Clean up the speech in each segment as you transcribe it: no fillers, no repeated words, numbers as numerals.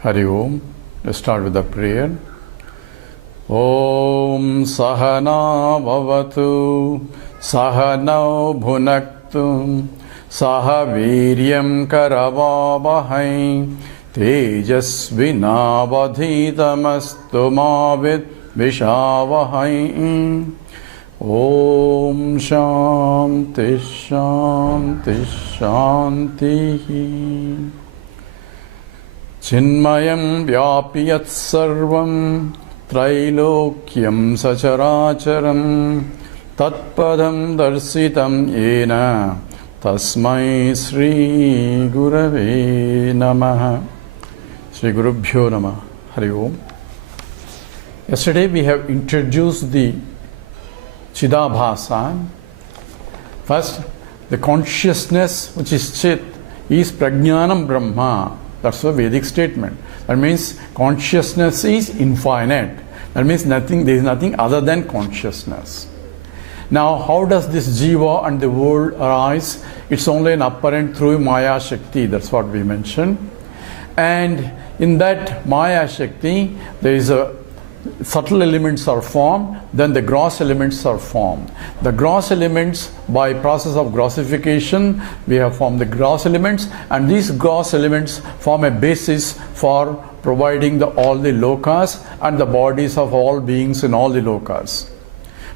Hari Om. Let's start with the prayer. Om Sahana Bhavatu Sahanau Bhunaktu Saha Viryam Karavavahai Tejasvinavadhitamastu Mavid Vishavahai. Om Shanti Shanti Shanti. Chinmayam Vyapiyat Sarvam Trailokyam Sacharacharam Tatpadam Darsitam Yena Tasmai Sri Gurave Namaha. Sri Gurubhyo Namaha. Hari Om. Yesterday we have introduced the Chidabhasa. First, the consciousness which is Chit is Prajnanam Brahma. That's a Vedic statement. That means consciousness is infinite. That means there is nothing other than consciousness. Now, how does this Jiva and the world arise? It's only an apparent through Maya Shakti. That's what we mentioned. And in that Maya Shakti, there is a subtle elements are formed, then the gross elements are formed. The gross elements, by process of grossification, we have formed the gross elements, and these gross elements form a basis for providing all the lokas and the bodies of all beings in all the lokas,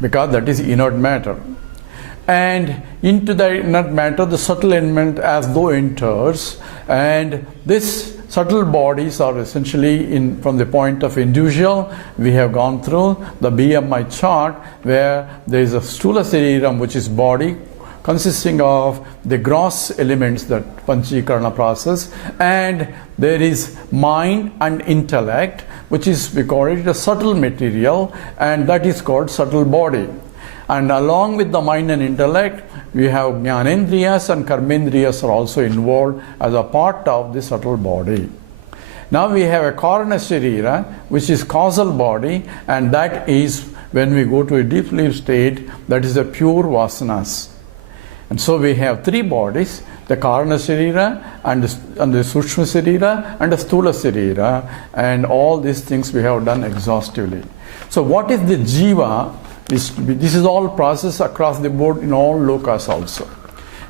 because that is inert matter. And into the inert matter, the subtle element as though enters, and this subtle bodies are essentially from the point of individual. We have gone through the BMI chart where there is a Stula Sariram, which is body, consisting of the gross elements, that Panchikarana process, and there is mind and intellect, which is, we call it a subtle material, and that is called subtle body. And along with the mind and intellect, we have Jnanendriyas and Karmendriyas are also involved as a part of the subtle body. Now we have a Karana Sharira, which is causal body, and that is, when we go to a deep sleep state, that is a pure vasanas. And so we have three bodies, the Karana Sharira and the Sushma Sharira and the Stula Sharira, and all these things we have done exhaustively. So what is the Jiva? This is all process across the board in all lokas also.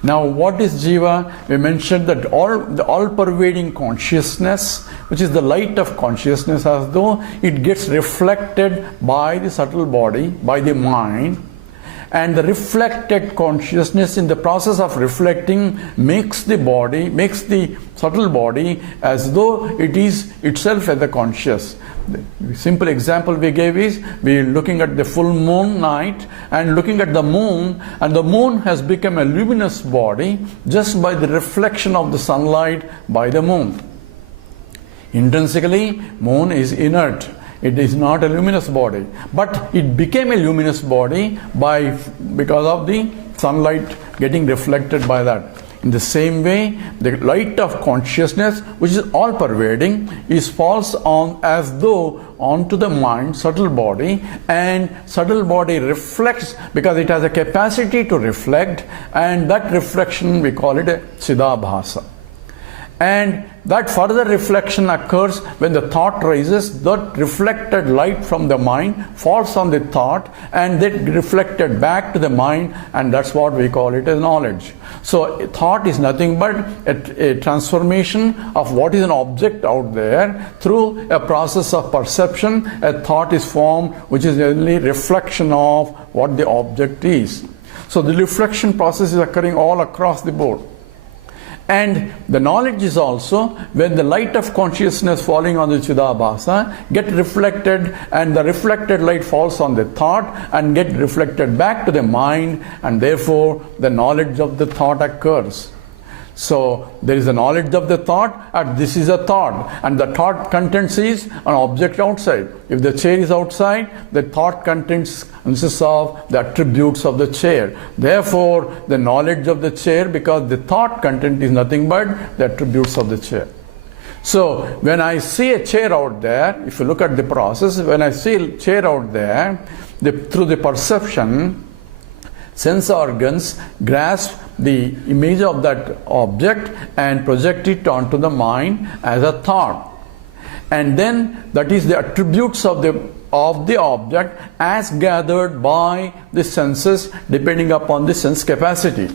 Now, what is Jiva? We mentioned that the all-pervading consciousness, which is the light of consciousness, as though it gets reflected by the subtle body, by the mind, and the reflected consciousness in the process of reflecting makes the subtle body as though it is itself as the conscious. The simple example we gave is, we are looking at the full moon night and looking at the moon, and the moon has become a luminous body just by the reflection of the sunlight by the moon. Intrinsically, moon is inert. It is not a luminous body, but it became a luminous body because of the sunlight getting reflected by that. In the same way, the light of consciousness, which is all pervading, falls on as though onto the mind, subtle body, and subtle body reflects because it has a capacity to reflect, and that reflection we call it a Chidabhasa. And that further reflection occurs when the thought rises. That reflected light from the mind falls on the thought and then reflected back to the mind, and that's what we call it as knowledge. So thought is nothing but a transformation of what is an object out there through a process of perception. A thought is formed, which is only reflection of what the object is. So the reflection process is occurring all across the board. And the knowledge is also when the light of consciousness falling on the Chidabhasa get reflected, and the reflected light falls on the thought and get reflected back to the mind, and therefore the knowledge of the thought occurs. So there is a knowledge of the thought, and this is a thought, and the thought contents is an object outside. If the chair is outside, the thought consists of the attributes of the chair. Therefore, the knowledge of the chair, because the thought content is nothing but the attributes of the chair. So when I see a chair out there, if you look at the process, when I see a chair out there, through the perception, sense organs grasp the image of that object and project it onto the mind as a thought. and then that is the attributes of the object as gathered by the senses depending upon the sense capacity.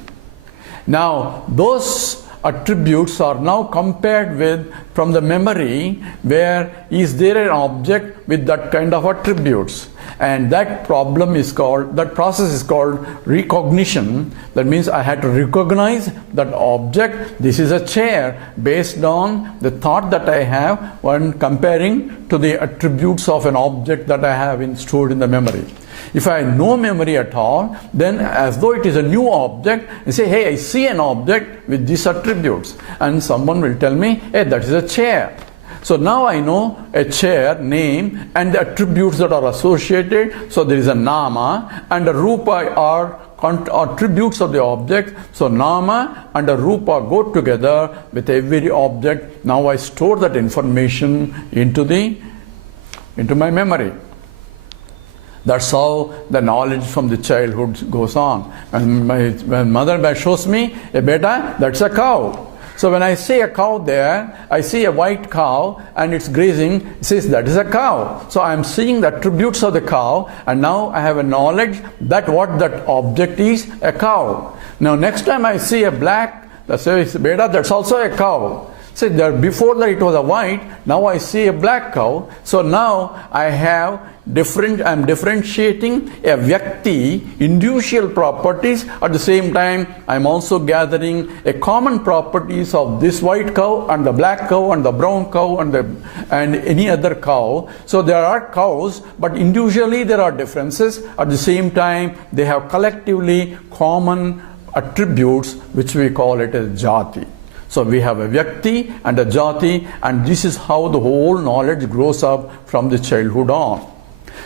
Now those attributes are now compared with from the memory, where is there an object with that kind of attributes, and that process is called recognition. That means I had to recognize that object, this is a chair, based on the thought that I have when comparing to the attributes of an object that I have stored in the memory. If I have no memory at all, then as though it is a new object, I say, hey, I see an object with these attributes. And someone will tell me, hey, that is a chair. So now I know a chair, name, and the attributes that are associated. So there is a nama, and a rupa are attributes of the object. So nama and a rupa go together with every object. Now I store that information into my memory. That's how the knowledge from the childhood goes on. When mother shows me, hey, beta, that's a cow. So when I see a cow there, I see a white cow and it's grazing, it says that is a cow. So I am seeing the attributes of the cow, and now I have a knowledge that what that object is, a cow. Now next time I see a black, says beta, that's also a cow. So before that it was a white, now I see a black cow. So now I have I'm differentiating a vyakti, individual properties. At the same time, I'm also gathering a common properties of this white cow and the black cow and the brown cow and any other cow. So there are cows, but individually there are differences. At the same time, they have collectively common attributes, which we call it as jati. So we have a vyakti and a jati, and this is how the whole knowledge grows up from the childhood on.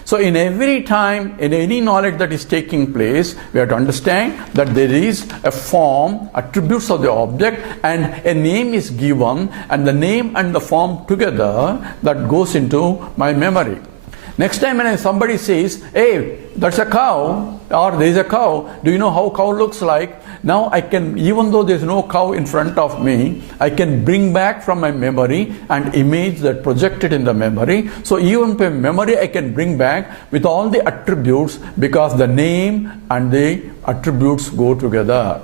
So in every time, in any knowledge that is taking place, we have to understand that there is a form, attributes of the object, and a name is given, and the name and the form together, that goes into my memory. Next time when somebody says, hey, that's a cow, or there is a cow, do you know how cow looks like? Now I can, even though there is no cow in front of me, I can bring back from my memory an image that projected in the memory. So even from memory I can bring back with all the attributes, because the name and the attributes go together.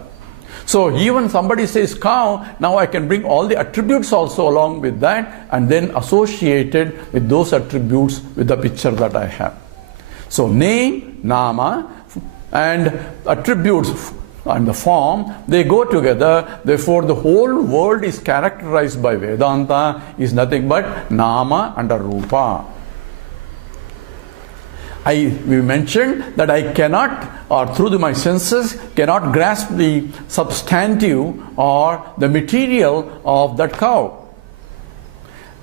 So even somebody says cow, now I can bring all the attributes also along with that, and then associated with those attributes with the picture that I have. So name, nama, and attributes and the form, they go together. Therefore the whole world is characterized by Vedanta is nothing but nama and a rupa. We mentioned that I cannot, or through my senses, cannot grasp the substantive or the material of that cow.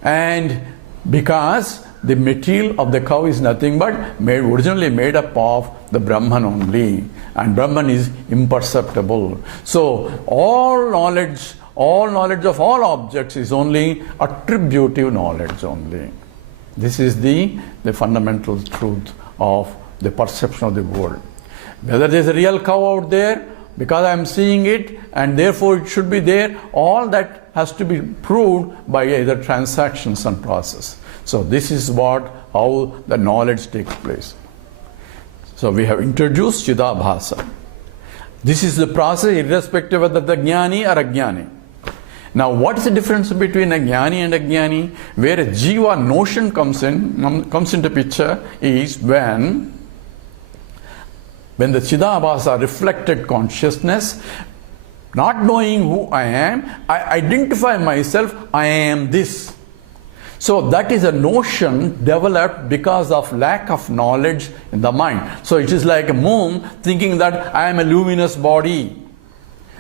And because the material of the cow is nothing but originally made up of the Brahman only, and Brahman is imperceptible. So all knowledge of all objects is only attributive knowledge only. This is the fundamental truth of the perception of the world. Whether there is a real cow out there, because I am seeing it and therefore it should be there, all that has to be proved by either transactions and process. So this is how the knowledge takes place. So we have introduced Chidabhasa. This is the process irrespective of the jnani or ajnani. Now what is the difference between a jnani and a jnani? Where a jiva notion comes into picture is when the Chidabhasa reflected consciousness, not knowing who I am, I identify myself, I am this. So that is a notion developed because of lack of knowledge in the mind. So it is like a moon thinking that I am a luminous body.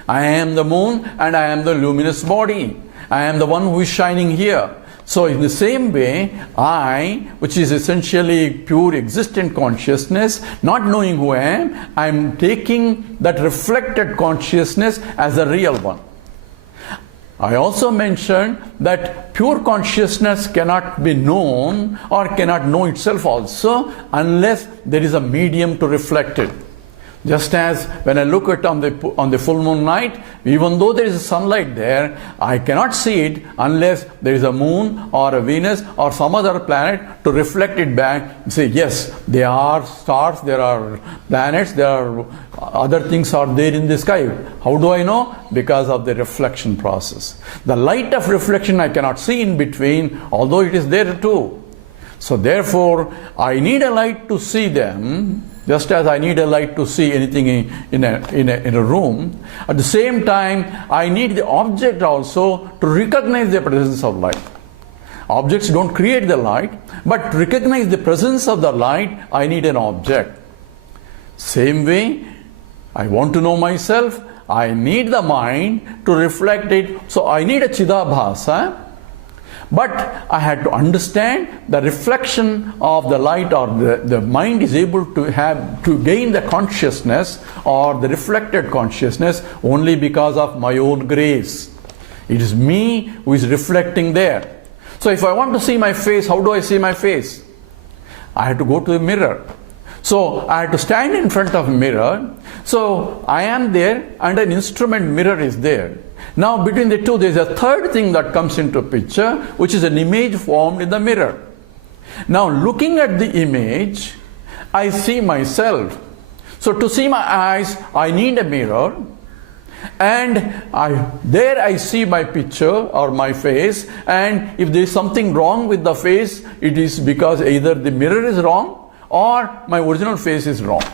I am the moon and I am the luminous body. I am the one who is shining here. So in the same way, I, which is essentially pure existent consciousness, not knowing who I am taking that reflected consciousness as a real one. I also mentioned that pure consciousness cannot be known or cannot know itself also unless there is a medium to reflect it. Just as when I look at on the full moon night, even though there is sunlight there, I cannot see it unless there is a moon or a Venus or some other planet to reflect it back and say, yes, there are stars, there are planets, there are other things are there in the sky. How do I know? Because of the reflection process. The light of reflection I cannot see in between, although it is there too. So therefore, I need a light to see them, just as I need a light to see anything in a room. At the same time, I need the object also to recognize the presence of light. Objects don't create the light, but to recognize the presence of the light, I need an object. Same way, I want to know myself, I need the mind to reflect it, so I need a Chidabhasa. But I had to understand the reflection of the light, or the mind is able to gain the consciousness or the reflected consciousness only because of my own grace. It is me who is reflecting there. So if I want to see my face, how do I see my face? I had to go to the mirror. So I had to stand in front of a mirror. So I am there and an instrument mirror is there. Now between the two, there is a third thing that comes into picture, which is an image formed in the mirror. Now looking at the image, I see myself. So to see my eyes, I need a mirror. And there I see my picture or my face, and if there is something wrong with the face, it is because either the mirror is wrong or my original face is wrong.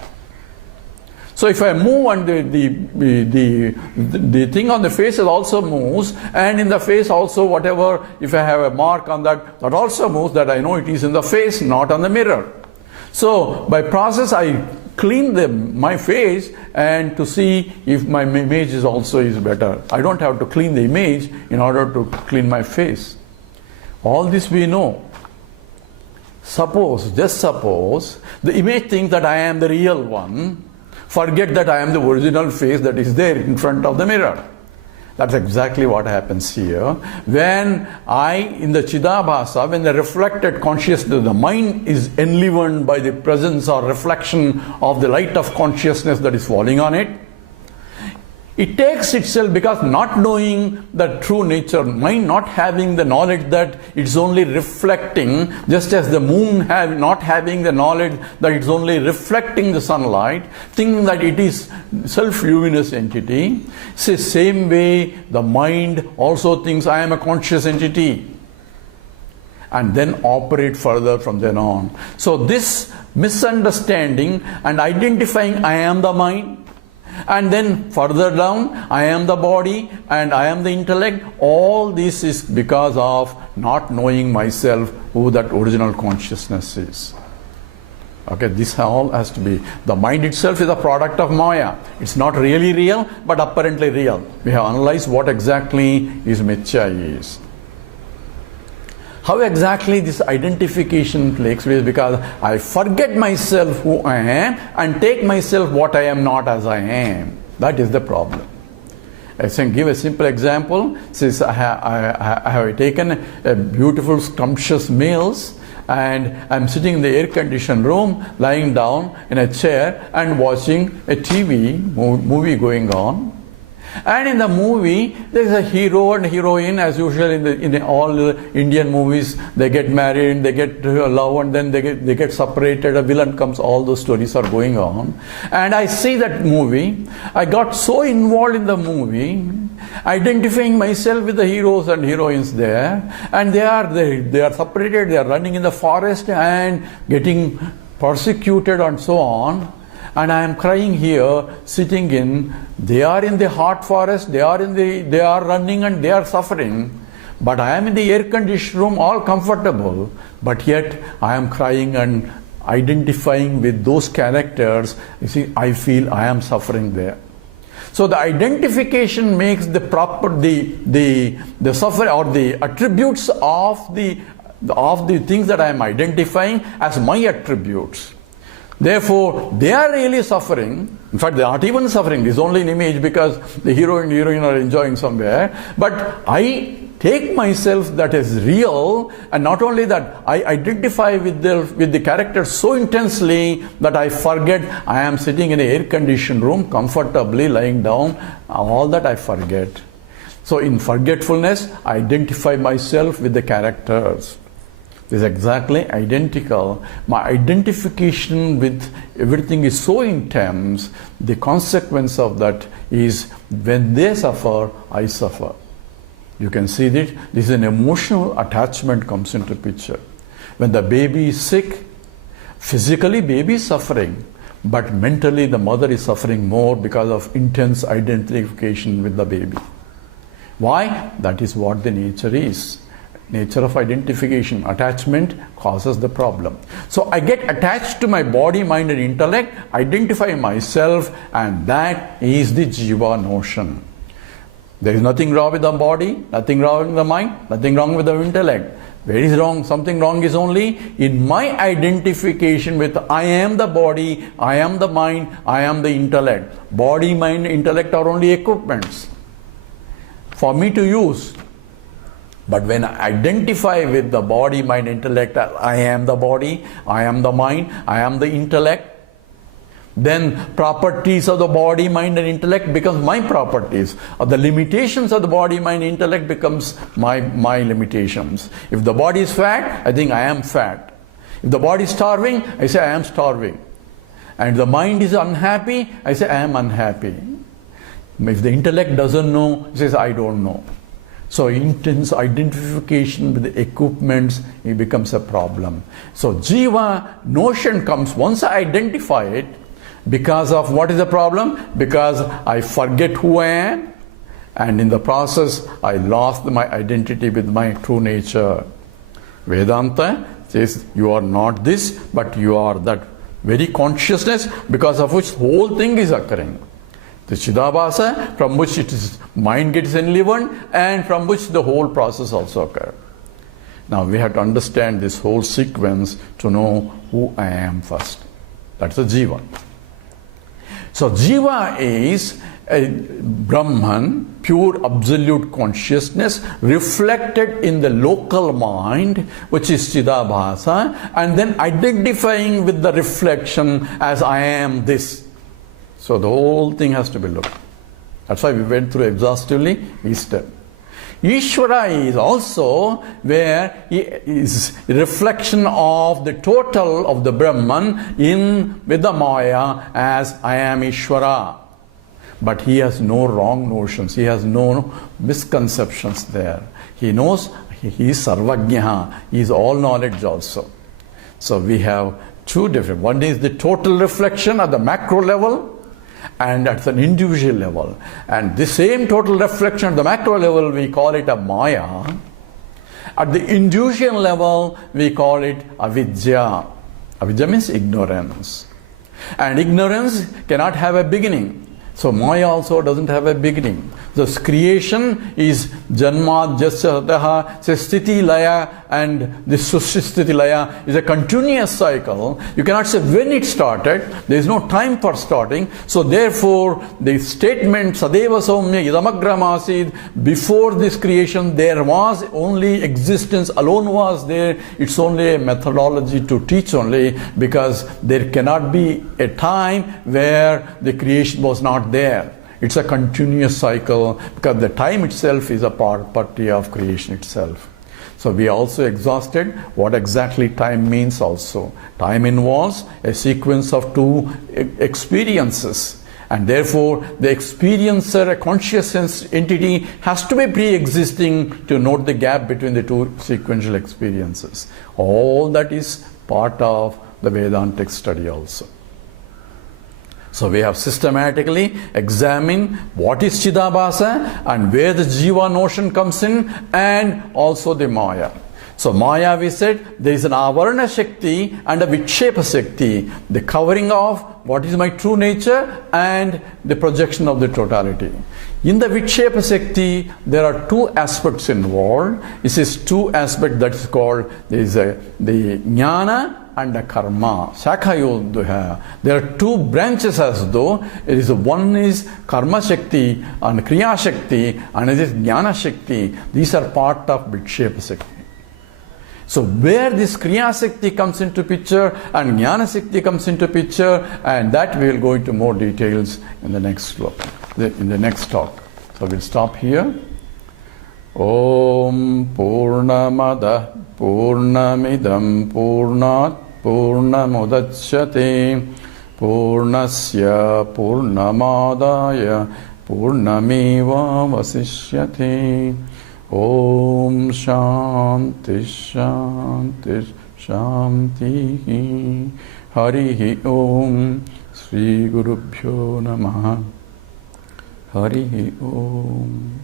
So if I move and the thing on the face also moves, and in the face also whatever, if I have a mark on that, that also moves, that I know it is in the face, not on the mirror. So by process I clean my face and to see if my image is better. I don't have to clean the image in order to clean my face. All this we know. Just suppose, the image thinks that I am the real one, forget that I am the original face that is there in front of the mirror. That's exactly what happens here. When in the Chidabhasa, when the reflected consciousness, the mind is enlivened by the presence or reflection of the light of consciousness that is falling on it, it takes itself, because not knowing the true nature, mind not having the knowledge that it's only reflecting, just as the moon not having the knowledge that it's only reflecting the sunlight, thinking that it is self-luminous entity. It's the same way the mind also thinks I am a conscious entity, and then operate further from then on. So this misunderstanding and identifying I am the mind, and then further down I am the body and I am the intellect, all this is because of not knowing myself who that original consciousness is. Okay, this all has to be. The mind itself is a product of Maya. It's not really real, but apparently real. We have analyzed what exactly is Mithya is. How exactly this identification takes place? Because I forget myself who I am and take myself what I am not as I am. That is the problem. I can give a simple example. Since I have taken a beautiful scrumptious meals, and I'm sitting in the air-conditioned room, lying down in a chair and watching a TV movie going on. And in the movie, there is a hero and heroine, as usual in all the Indian movies. They get married, they get love, and then they get separated. A villain comes. All those stories are going on, and I see that movie. I got so involved in the movie, identifying myself with the heroes and heroines there, and they are separated. They are running in the forest and getting persecuted and so on. And I am crying here, sitting they are in the hot forest, they are running and they are suffering. But I am in the air-conditioned room, all comfortable. But yet I am crying and identifying with those characters. You see, I feel I am suffering there. So the identification makes the suffer, or the attributes of the things that I am identifying as my attributes. Therefore, they are really suffering. In fact, they aren't even suffering. It's only an image because the hero and heroine are enjoying somewhere. But I take myself that is real, and not only that, I identify with the character so intensely that I forget I am sitting in an air-conditioned room comfortably lying down. All that I forget. So in forgetfulness, I identify myself with the characters. This is exactly identical. My identification with everything is so intense, the consequence of that is when they suffer, I suffer. You can see that this is an emotional attachment comes into picture. When the baby is sick, physically baby is suffering, but mentally the mother is suffering more because of intense identification with the baby. Why? That is what the nature is. Nature of identification, attachment causes the problem. So I get attached to my body, mind and intellect, identify myself, and that is the Jiva notion. There is nothing wrong with the body, nothing wrong with the mind, nothing wrong with the intellect. Where is wrong? Something wrong is only in my identification with I am the body, I am the mind, I am the intellect. Body, mind, intellect are only equipments for me to use. But when I identify with the body, mind, intellect, I am the body, I am the mind, I am the intellect, then properties of the body, mind and intellect becomes my properties. Or the limitations of the body, mind, intellect becomes my limitations. If the body is fat, I think I am fat. If the body is starving, I say I am starving. And if the mind is unhappy, I say I am unhappy. If the intellect doesn't know, it says I don't know. So intense identification with the equipments, it becomes a problem. So Jiva notion comes once I identify it. Because of what is the problem? Because I forget who I am, and in the process I lost my identity with my true nature. Vedanta says you are not this, but you are that very consciousness because of which the whole thing is occurring. The Chidabhasa, from which it is mind gets enlivened, and from which the whole process also occurs. Now we have to understand this whole sequence to know who I am first. That's the Jiva. So Jiva is a Brahman, pure absolute consciousness reflected in the local mind, which is Chidabhasa, and then identifying with the reflection as I am this. So the whole thing has to be looked. That's why we went through exhaustively each step. Ishvara is also where he is a reflection of the total of the Brahman in with the Maya as I am Ishvara. But he has no wrong notions, he has no misconceptions there. He knows he is Sarvajnaha, he is all knowledge also. So we have two different, one is the total reflection at the macro level, and at an individual level. And the same total reflection at the macro level, we call it a Maya. At the individual level, we call it avidya. Avidya means ignorance. And ignorance cannot have a beginning. So Maya also doesn't have a beginning. This creation is Janma, Jasataha, Sthiti Laya, and this Sthiti Laya is a continuous cycle. You cannot say when it started. There is no time for starting. So therefore, the statement Sadeva Saumya Idamagramasid, before this creation there was only existence alone was there. It's only a methodology to teach only, because there cannot be a time where the creation was not there. It's a continuous cycle, because the time itself is a property of creation itself. So we also exhausted what exactly time means also. Time involves a sequence of two experiences, and therefore the experiencer, a consciousness entity, has to be pre-existing to note the gap between the two sequential experiences. All that is part of the Vedantic study also. So we have systematically examined what is Chidabhasa and where the Jiva notion comes in, and also the Maya. So Maya, we said, there is an Avarana Shakti and a Vikshepa Shakti, the covering of what is my true nature and the projection of the totality. In the Vikshepa Shakti, there are two aspects involved. This is two aspects that is called, there is the Jnana and the karma. Shakhayodhya. There are two branches as though. It is one is karma shakti and kriya shakti, and it is jnana shakti. These are part of vikshepa shakti. So where this kriya shakti comes into picture and jnana shakti comes into picture, and that we will go into more details in the next talk. So we'll stop here. Om Purnamada Purnamidam Purnat Purnamudachyate Purnasya Purnamadaya Purnameva Vasishyate. Om Shanti Shanti Shanti. Harihi Om. Sri Gurubhyo Namaha. Harihi Om.